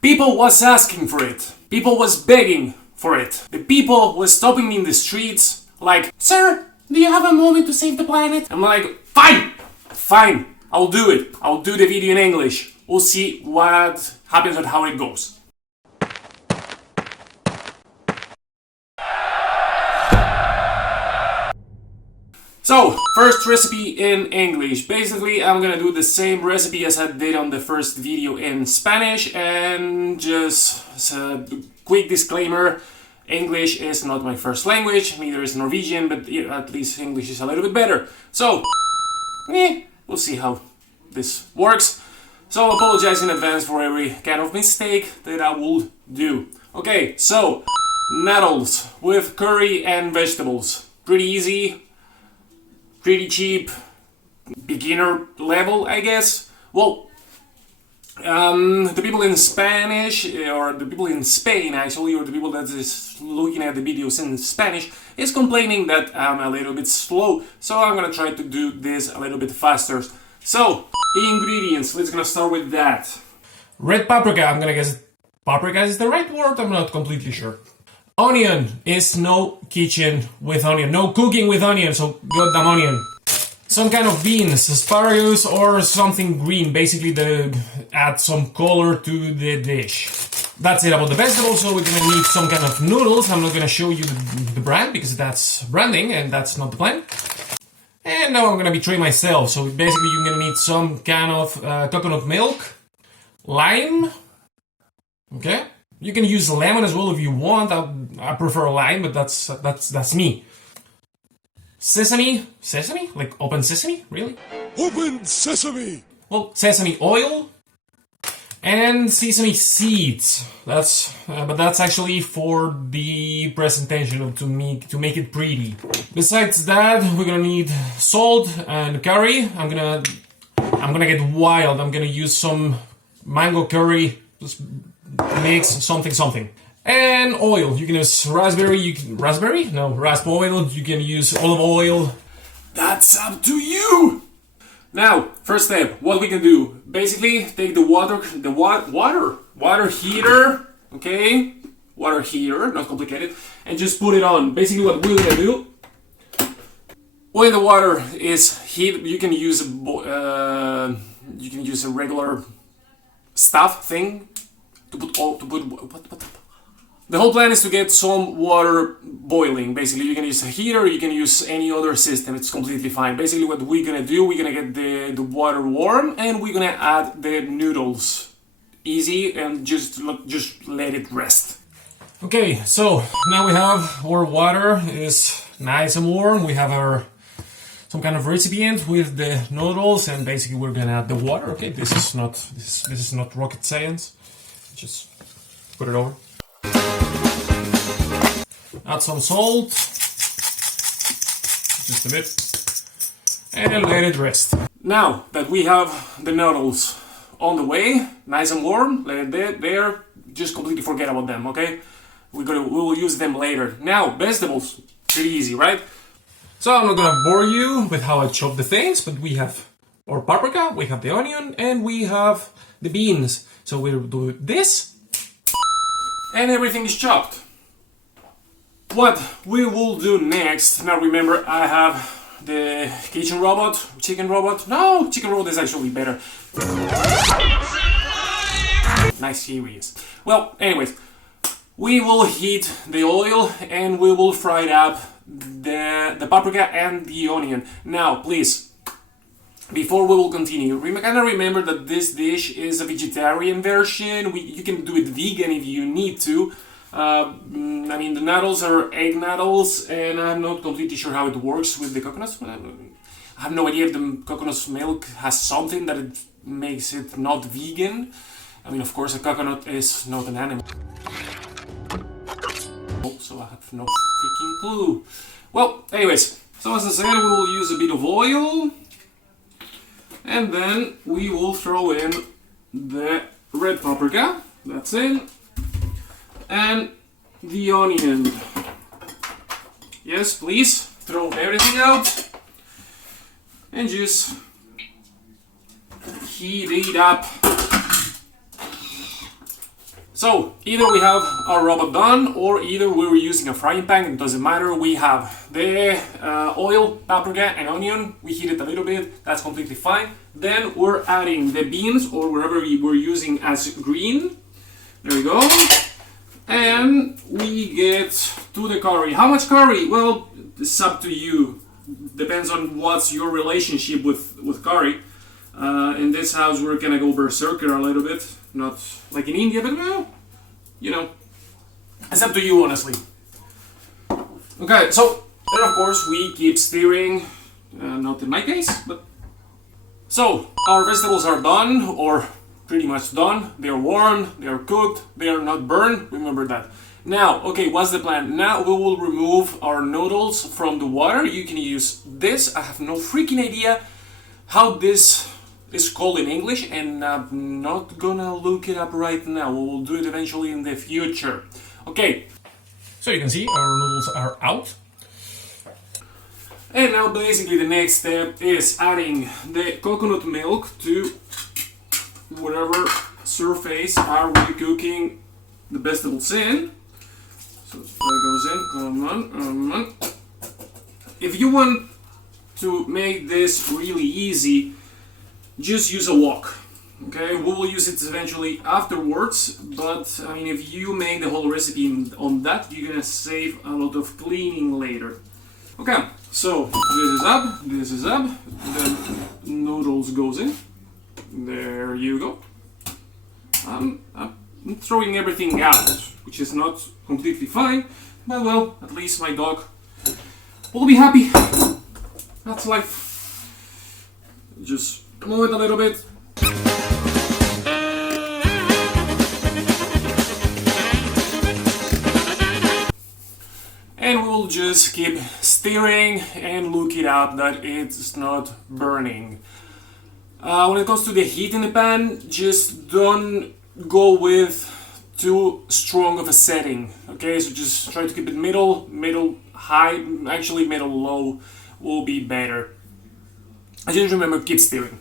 People was asking for it. People was begging for it. The people was stopping me in the streets like, "Sir, do you have a moment to save the planet?" I'm like, fine, I'll do it. I'll do the video in English. We'll see what happens and how it goes. So, first recipe in English. Basically, I'm gonna do the same recipe as I did on the first video in Spanish, and just as a quick disclaimer, English is not my first language, neither is Norwegian, but at least English is a little bit better. So, we'll see how this works. So, apologize in advance for every kind of mistake that I will do. Okay, so, noodles with curry and vegetables. Pretty easy. Pretty cheap, beginner level, I guess. Well, the people in Spanish, or the people in Spain actually, or the people that is looking at the videos in Spanish, is complaining that I'm a little bit slow. So I'm gonna try to do this a little bit faster. So, ingredients, let's gonna start with that. Red paprika, I'm gonna guess paprika is the right word, I'm not completely sure. Onion is no kitchen with onion, no cooking with onion, so goddamn onion. Some kind of beans, asparagus or something green, basically to add some color to the dish. That's it about the vegetables, so we're gonna need some kind of noodles. I'm not gonna show you the brand because that's branding and that's not the plan. And now I'm gonna betray myself, so basically you're gonna need some kind of coconut milk, lime, okay? You can use lemon as well if you want. I prefer lime, but that's me. Sesame? Like open sesame? Really? Open sesame! Well, sesame oil and sesame seeds. But that's actually for the presentation to make it pretty. Besides that, we're gonna need salt and curry. I'm gonna get wild. I'm gonna use some mango curry. Just mix something. And oil. You can use raspberry. Rasp oil. You can use olive oil. That's up to you. Now, first step. What we can do? Basically, take the water heater. Okay, water heater. Not complicated. And just put it on. Basically, what we're gonna do. When the water is heat, you can use a regular stuff thing. The whole plan is to get some water boiling. Basically, you can use a heater, you can use any other system, it's completely fine. Basically, what we're gonna do, we're gonna get the water warm and we're gonna add the noodles. Easy, and just let it rest. Okay, so now we have our water is nice and warm. We have some kind of recipient with the noodles, and basically we're gonna add the water. Okay, this is not rocket science. Just put it over. Add some salt, just a bit, and let it rest. Now that we have the noodles on the way, nice and warm, let it there. Just completely forget about them, okay? We will use them later. Now, vegetables, pretty easy, right? So I'm not gonna bore you with how I chop the things, but we have our paprika, we have the onion, and we have the beans. So we'll do this. And everything is chopped. What we will do next, now remember I have the chicken robot. No, chicken robot is actually better. Nice series. Well, anyways, we will heat the oil and we will fry it up the paprika and the onion. Now, please, before we will continue, kind of remember that this dish is a vegetarian version. You can do it vegan if you need to. I mean, the noodles are egg noodles, and I'm not completely sure how it works with the coconuts. I have no idea if the coconut milk has something that it makes it not vegan. I mean, of course, a coconut is not an animal. So I have no freaking clue. Well, anyways, so as I said, we will use a bit of oil. And then we will throw in the red paprika. That's it. And the onion. Yes, please, throw everything out. And just heat it up. So either we have our robot done, or either we're using a frying pan. It doesn't matter. We have the oil, paprika, and onion. We heat it a little bit. That's completely fine. Then we're adding the beans, or wherever we're using as green. There we go. And we get to the curry. How much curry? Well, it's up to you. Depends on what's your relationship with curry. In this house, we're gonna go berserker a little bit. Not like in India, but well, you know, it's up to you, honestly. Okay, so then of course we keep stirring. Not in my case, but so our vegetables are done, or pretty much done. They are warm, they are cooked, they are not burned. Remember that. Now, okay, what's the plan? Now we will remove our noodles from the water. You can use this. I have no freaking idea how this is called in English, and I'm not gonna look it up right now. We will do it eventually in the future. Okay, so you can see our noodles are out. And now basically the next step is adding the coconut milk to whatever surface are we cooking the vegetables in. So that goes in. Come on. If you want to make this really easy, just use a wok. Okay, we will use it eventually afterwards, but I mean, if you make the whole recipe on that, you're gonna save a lot of cleaning later. Okay, so this is up, then noodles goes in. There you go. I'm throwing everything out, which is not completely fine, but well, at least my dog will be happy. That's life. Just move it a little bit. And we'll just keep stirring and look it up that it's not burning. When it comes to the heat in the pan, just don't go with too strong of a setting. Okay, so just try to keep it middle high, actually middle low will be better. Just remember, keep stirring.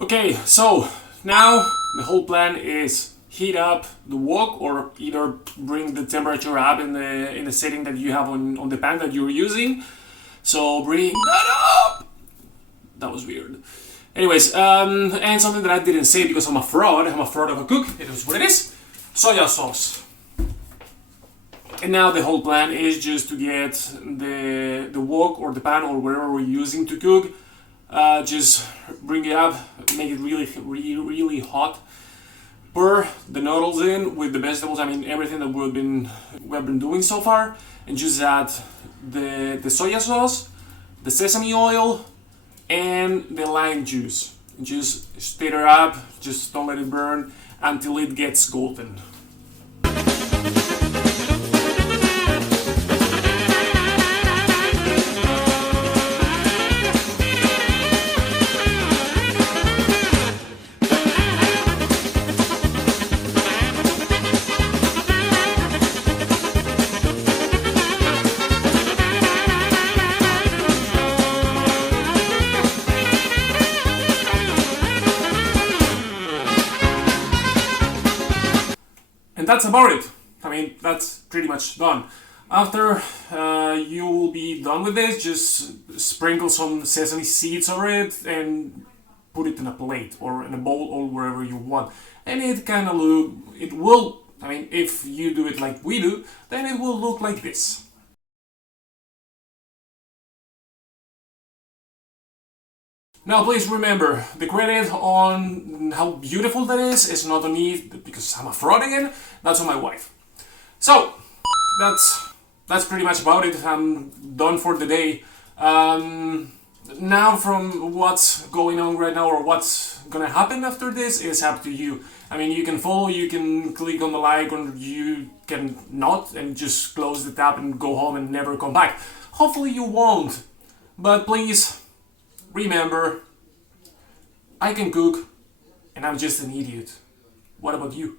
Okay, so now the whole plan is heat up the wok, or either bring the temperature up in the setting that you have on the pan that you're using. So bring that up. That was weird. Anyways, and something that I didn't say because I'm a fraud of a cook. It is what it is. Soya sauce. And now the whole plan is just to get the wok or the pan or wherever we're using to cook. Just bring it up, make it really hot. Pour the noodles in with the vegetables. I mean everything that we've been doing so far, and just add the soya sauce, the sesame oil, and the lime juice. Just stir up. Just don't let it burn until it gets golden. And that's about it. I mean, that's pretty much done. After you will be done with this, just sprinkle some sesame seeds over it and put it in a plate or in a bowl or wherever you want. And it will, I mean, if you do it like we do, then it will look like this. Now please remember, the credit on how beautiful that is not on me, because I'm a fraud again, that's on my wife. So, that's pretty much about it. I'm done for the day. Now from what's going on right now, or what's gonna happen after this, is up to you. I mean, you can follow, you can click on the like, or you can not, and just close the tab and go home and never come back. Hopefully you won't, but please, remember, I can cook, and I'm just an idiot. What about you?